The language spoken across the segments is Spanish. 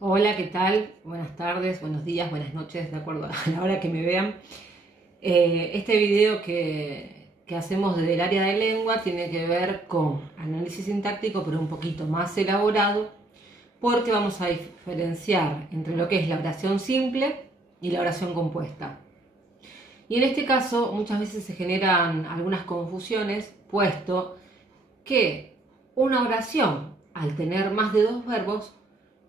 Hola, ¿qué tal? Buenas tardes, buenos días, buenas noches, de acuerdo a la hora que me vean. Este video que hacemos desde el área de lengua tiene que ver con análisis sintáctico, pero un poquito más elaborado, porque vamos a diferenciar entre lo que es la oración simple y la oración compuesta. Y en este caso muchas veces se generan algunas confusiones, puesto que una oración, al tener más de dos verbos,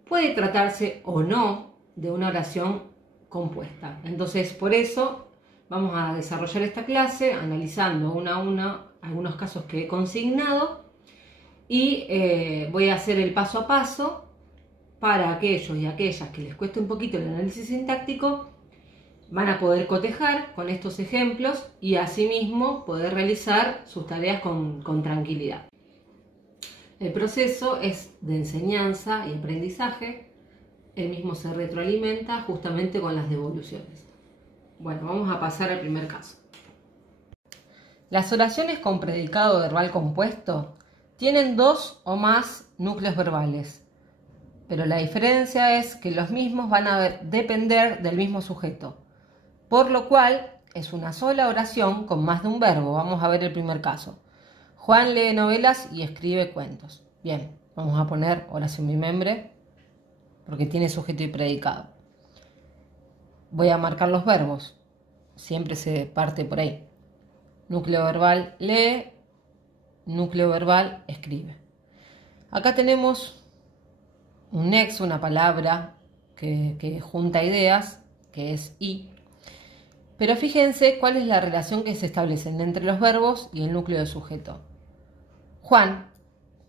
puede tratarse o no de una oración compuesta. Entonces, por eso vamos a desarrollar esta clase analizando uno a uno algunos casos que he consignado y voy a hacer el paso a paso para aquellos y aquellas que les cueste un poquito el análisis sintáctico. Van a poder cotejar con estos ejemplos y asimismo poder realizar sus tareas con tranquilidad. El proceso es de enseñanza y aprendizaje. El mismo se retroalimenta justamente con las devoluciones. Bueno, vamos a pasar al primer caso. Las oraciones con predicado verbal compuesto tienen dos o más núcleos verbales, pero la diferencia es que los mismos van a depender del mismo sujeto, por lo cual es una sola oración con más de un verbo. Vamos a ver el primer caso. Juan lee novelas y escribe cuentos. Bien, vamos a poner oración bimembre porque tiene sujeto y predicado. Voy a marcar los verbos. Siempre se parte por ahí. Núcleo verbal lee, núcleo verbal escribe. Acá tenemos un nexo, una palabra que junta ideas, que es y. Pero fíjense cuál es la relación que se establece entre los verbos y el núcleo de sujeto. Juan,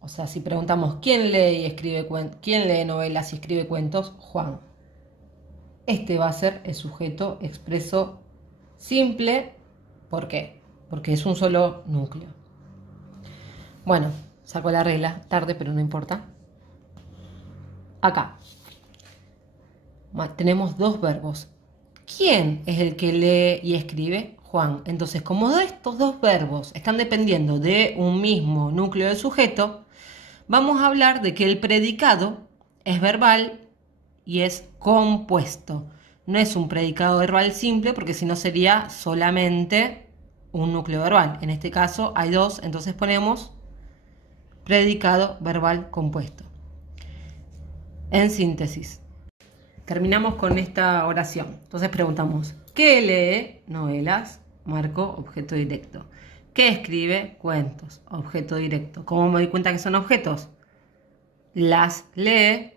o sea, si preguntamos quién lee novelas y escribe cuentos, Juan. Este va a ser el sujeto expreso simple. ¿Por qué? Porque es un solo núcleo. Bueno, saco la regla, tarde, pero no importa. Acá tenemos dos verbos. ¿Quién es el que lee y escribe? Juan. Entonces, como estos dos verbos están dependiendo de un mismo núcleo de sujeto, vamos a hablar de que el predicado es verbal y es compuesto. No es un predicado verbal simple, porque si no sería solamente un núcleo verbal. En este caso hay dos, entonces ponemos predicado verbal compuesto. En síntesis, terminamos con esta oración. Entonces preguntamos, ¿qué lee novelas? Marco objeto directo. ¿Qué escribe? Cuentos. Objeto directo. ¿Cómo me doy cuenta que son objetos? Las lee,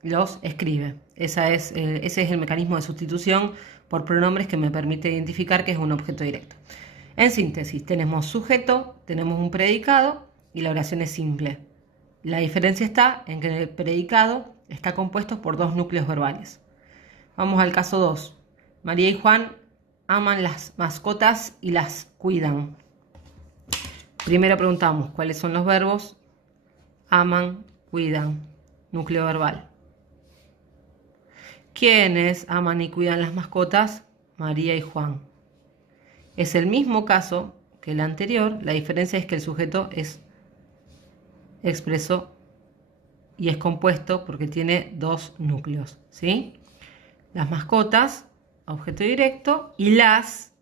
los escribe. Ese es el mecanismo de sustitución por pronombres que me permite identificar que es un objeto directo. En síntesis, tenemos sujeto, tenemos un predicado y la oración es simple. La diferencia está en que el predicado está compuesto por dos núcleos verbales. Vamos al caso 2. María y Juan aman las mascotas y las cuidan. Primero preguntamos cuáles son los verbos. Aman, cuidan, núcleo verbal. ¿Quiénes aman y cuidan las mascotas? María y Juan. Es el mismo caso que el anterior, la diferencia es que el sujeto es expreso y es compuesto porque tiene dos núcleos, ¿sí? Las mascotas, objeto directo, y las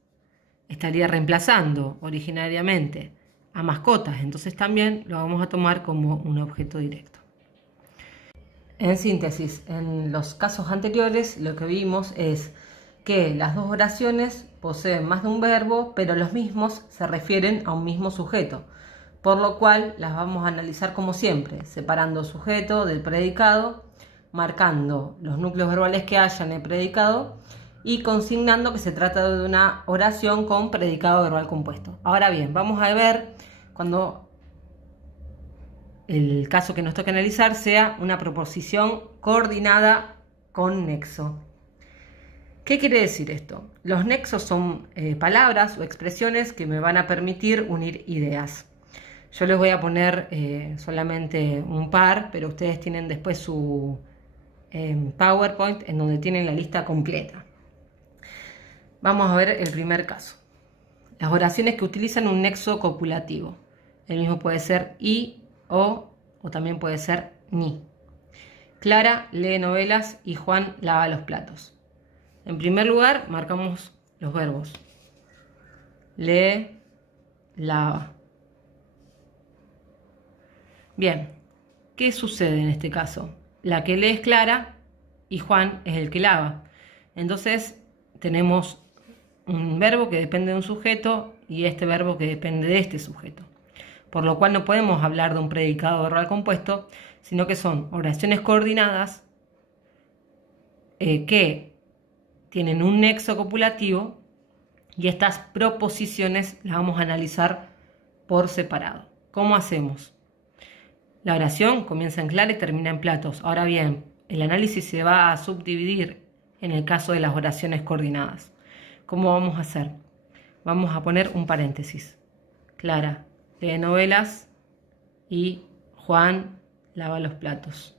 estaría reemplazando originariamente a mascotas, entonces también lo vamos a tomar como un objeto directo. En síntesis, en los casos anteriores lo que vimos es que las dos oraciones poseen más de un verbo, pero los mismos se refieren a un mismo sujeto, por lo cual las vamos a analizar como siempre, separando sujeto del predicado, marcando los núcleos verbales que haya en el predicado y consignando que se trata de una oración con predicado verbal compuesto. Ahora bien, vamos a ver cuando el caso que nos toque analizar sea una proposición coordinada con nexo. ¿Qué quiere decir esto? Los nexos son palabras o expresiones que me van a permitir unir ideas. Yo les voy a poner solamente un par, pero ustedes tienen después su PowerPoint en donde tienen la lista completa. Vamos a ver el primer caso. Las oraciones que utilizan un nexo copulativo. El mismo puede ser y, o también puede ser ni. Clara lee novelas y Juan lava los platos. En primer lugar, marcamos los verbos. Lee, lava. Bien, ¿qué sucede en este caso? La que lee es Clara y Juan es el que lava. Entonces tenemos un verbo que depende de un sujeto y este verbo que depende de este sujeto. Por lo cual no podemos hablar de un predicado verbal compuesto, sino que son oraciones coordinadas que tienen un nexo copulativo y estas proposiciones las vamos a analizar por separado. ¿Cómo hacemos? La oración comienza en Clara y termina en platos. Ahora bien, el análisis se va a subdividir en el caso de las oraciones coordinadas. ¿Cómo vamos a hacer? Vamos a poner un paréntesis. Clara lee novelas y Juan lava los platos.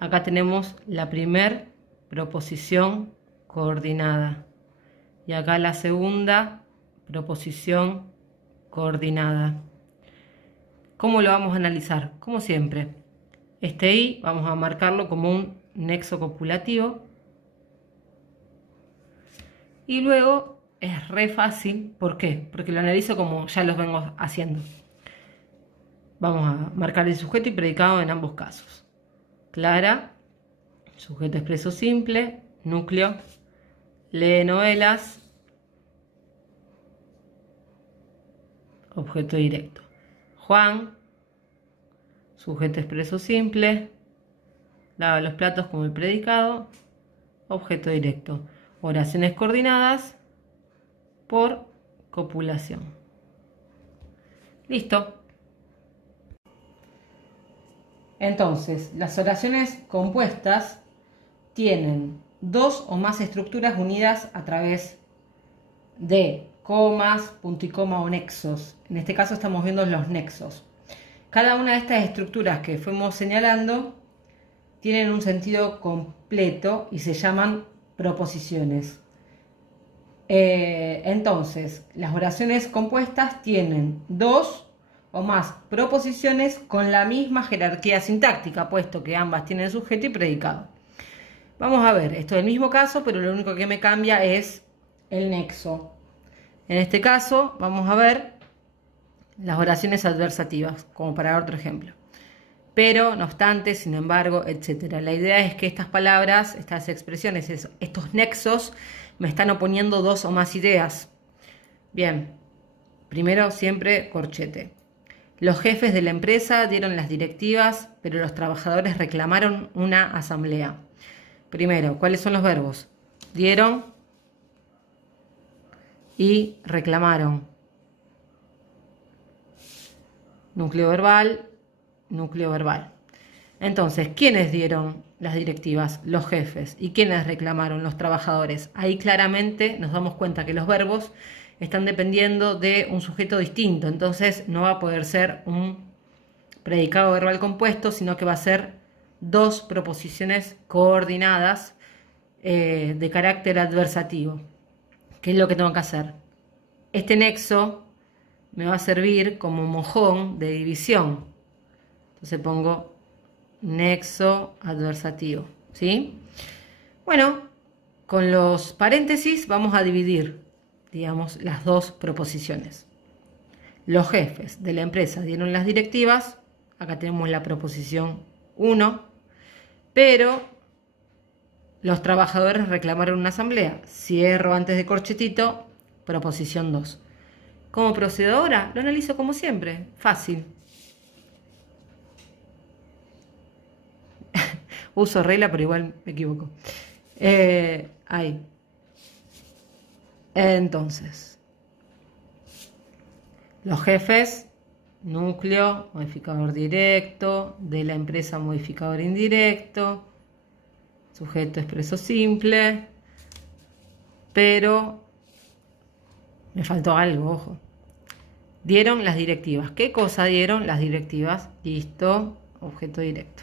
Acá tenemos la primer proposición coordinada y acá la segunda proposición coordinada. ¿Cómo lo vamos a analizar? Como siempre, este I vamos a marcarlo como un nexo copulativo y luego es re fácil. ¿Por qué? Porque lo analizo como ya los vengo haciendo. Vamos a marcar el sujeto y predicado en ambos casos. Clara, sujeto expreso simple, núcleo, lee novelas, objeto directo. Juan, sujeto expreso simple, lava los platos como el predicado, objeto directo. Oraciones coordinadas por copulación. Listo. Entonces, las oraciones compuestas tienen dos o más estructuras unidas a través de comas, punto y coma o nexos. En este caso estamos viendo los nexos. Cada una de estas estructuras que fuimos señalando tienen un sentido completo y se llaman proposiciones. Entonces, las oraciones compuestas tienen dos o más proposiciones con la misma jerarquía sintáctica, puesto que ambas tienen sujeto y predicado. Vamos a ver, esto es el mismo caso, pero lo único que me cambia es el nexo. En este caso, vamos a ver las oraciones adversativas, como para otro ejemplo. Pero, no obstante, sin embargo, etc. La idea es que estas palabras, estas expresiones, estos nexos, me están oponiendo dos o más ideas. Bien, primero siempre corchete. Los jefes de la empresa dieron las directivas, pero los trabajadores reclamaron una asamblea. Primero, ¿cuáles son los verbos? Dieron y reclamaron. Núcleo verbal, núcleo verbal. Entonces, ¿quiénes dieron las directivas? Los jefes. ¿Y quiénes reclamaron? Los trabajadores. Ahí claramente nos damos cuenta que los verbos están dependiendo de un sujeto distinto. Entonces, no va a poder ser un predicado verbal compuesto, sino que va a ser dos proposiciones coordinadas de carácter adversativo. ¿Qué es lo que tengo que hacer? Este nexo me va a servir como mojón de división. Entonces pongo nexo adversativo, ¿sí? Bueno, con los paréntesis vamos a dividir, digamos, las dos proposiciones. Los jefes de la empresa dieron las directivas, acá tenemos la proposición 1, pero los trabajadores reclamaron una asamblea. Cierro antes de corchetito, proposición 2. ¿Cómo procedo ahora? Lo analizo como siempre, fácil. Uso regla, pero igual me equivoco. Ahí. Entonces, los jefes, núcleo, modificador directo, de la empresa, modificador indirecto, sujeto expreso simple, pero me faltó algo, ojo. Dieron las directivas. ¿Qué cosa dieron las directivas? Listo, objeto directo.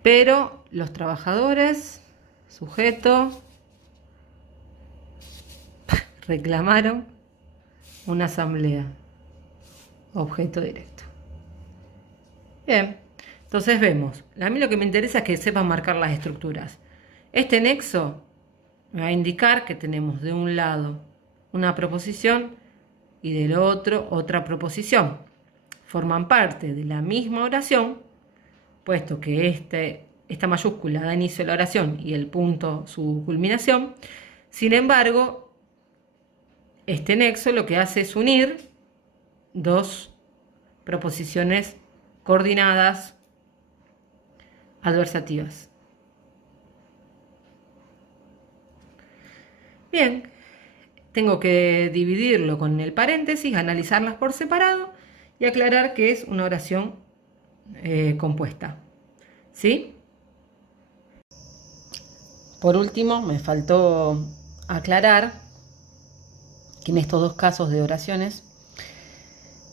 Pero los trabajadores, sujeto, reclamaron una asamblea, objeto directo. Bien, Entonces vemos, a mí lo que me interesa es que sepan marcar las estructuras. Este nexo me va a indicar que tenemos de un lado una proposición y del otro otra proposición. Forman parte de la misma oración, puesto que esta mayúscula da inicio a la oración y el punto su culminación. Sin embargo, este nexo lo que hace es unir dos proposiciones coordinadas adversativas. Bien, tengo que dividirlo con el paréntesis, analizarlas por separado y aclarar que es una oración compuesta. ¿Sí? Por último, me faltó aclarar que en estos dos casos de oraciones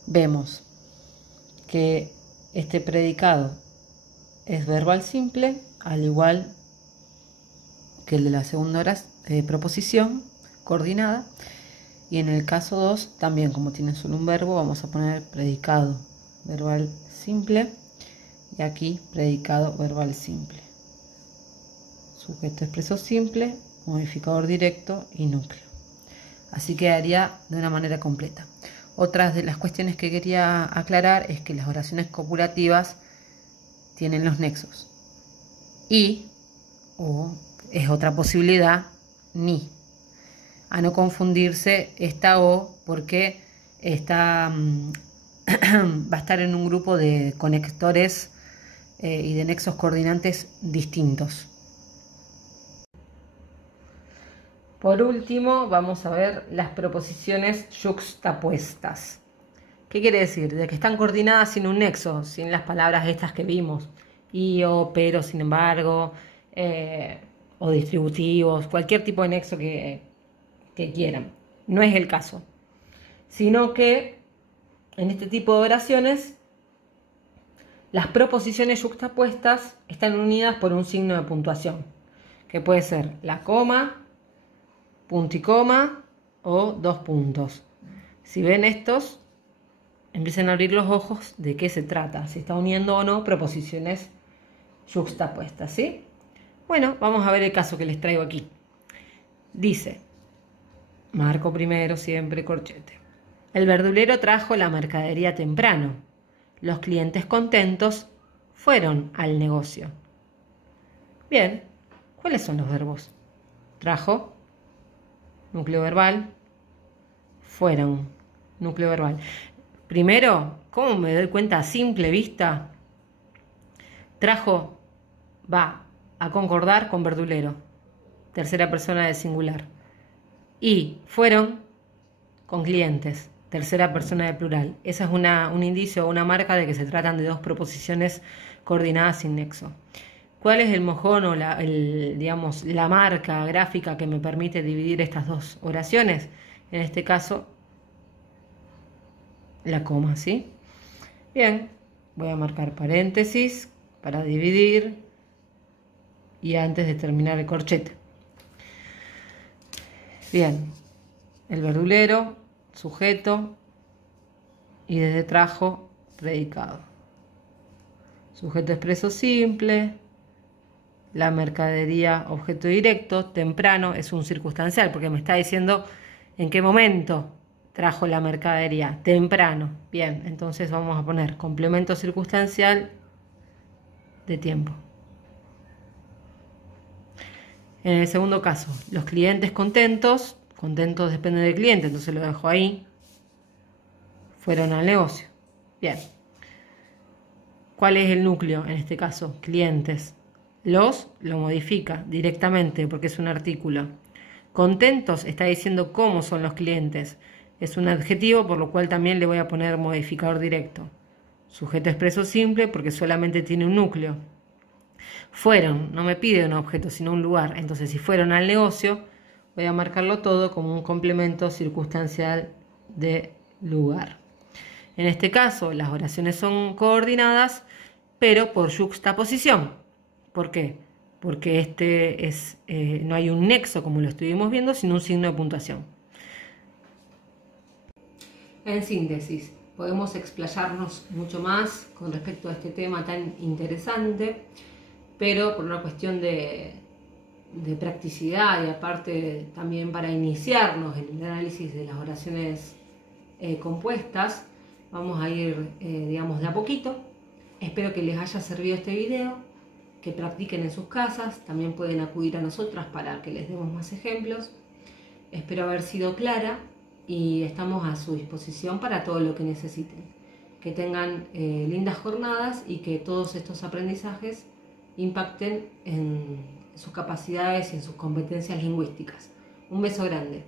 vemos que este predicado es verbal simple, al igual que el de la segunda proposición coordinada, y en el caso 2 también, como tiene solo un verbo, vamos a poner predicado verbal simple y aquí predicado verbal simple, sujeto expreso simple, modificador directo y núcleo. Así quedaría de una manera completa. Otras de las cuestiones que quería aclarar es que las oraciones copulativas tienen los nexos y, o es otra posibilidad, ni. A no confundirse esta o porque va a estar en un grupo de conectores y de nexos coordinantes distintos. Por último, vamos a ver las proposiciones yuxtapuestas. ¿Qué quiere decir? De que están coordinadas sin un nexo, sin las palabras estas que vimos. Y, o, pero, sin embargo, o distributivos, cualquier tipo de nexo que quieran. No es el caso. Sino que en este tipo de oraciones, las proposiciones yuxtapuestas están unidas por un signo de puntuación, que puede ser la coma, punto y coma o dos puntos. Si ven estos, empiecen a abrir los ojos de qué se trata, si está uniendo o no proposiciones yuxtapuestas, ¿sí? Bueno, vamos a ver el caso que les traigo aquí. Dice, marco primero siempre corchete. El verdulero trajo la mercadería temprano. Los clientes contentos fueron al negocio. Bien, ¿cuáles son los verbos? Trajo, núcleo verbal, fueron, núcleo verbal. Primero, ¿cómo me doy cuenta a simple vista? Trajo va a concordar con verdulero, tercera persona del singular. Y fueron con clientes, tercera persona del plural. Esa es un indicio o una marca de que se tratan de dos proposiciones coordinadas sin nexo. ¿Cuál es el mojón o la marca gráfica que me permite dividir estas dos oraciones? En este caso, la coma, ¿sí? Bien, voy a marcar paréntesis para dividir y antes de terminar el corchete. Bien, el verdulero, sujeto y desde trajo, predicado. Sujeto expreso simple, la mercadería, objeto directo, temprano es un circunstancial porque me está diciendo en qué momento trajo la mercadería, temprano. Bien, entonces vamos a poner complemento circunstancial de tiempo. En el segundo caso, los clientes contentos depende del cliente, entonces lo dejo ahí, fueron al negocio. Bien. ¿Cuál es el núcleo en este caso? Clientes. Los lo modifica directamente porque es un artículo. Contentos está diciendo cómo son los clientes. Es un adjetivo, por lo cual también le voy a poner modificador directo. Sujeto expreso simple porque solamente tiene un núcleo. Fueron, no me pide un objeto, sino un lugar. Entonces, si fueron al negocio, voy a marcarlo todo como un complemento circunstancial de lugar. En este caso, las oraciones son coordinadas, pero por yuxtaposición. ¿Por qué? Porque no hay un nexo, como lo estuvimos viendo, sino un signo de puntuación. En síntesis, podemos explayarnos mucho más con respecto a este tema tan interesante, pero por una cuestión de practicidad y aparte también para iniciarnos en el análisis de las oraciones compuestas, vamos a ir, digamos, de a poquito. Espero que les haya servido este video, que practiquen en sus casas, también pueden acudir a nosotras para que les demos más ejemplos. Espero haber sido clara y estamos a su disposición para todo lo que necesiten. Que tengan lindas jornadas y que todos estos aprendizajes impacten en sus capacidades y en sus competencias lingüísticas. Un beso grande.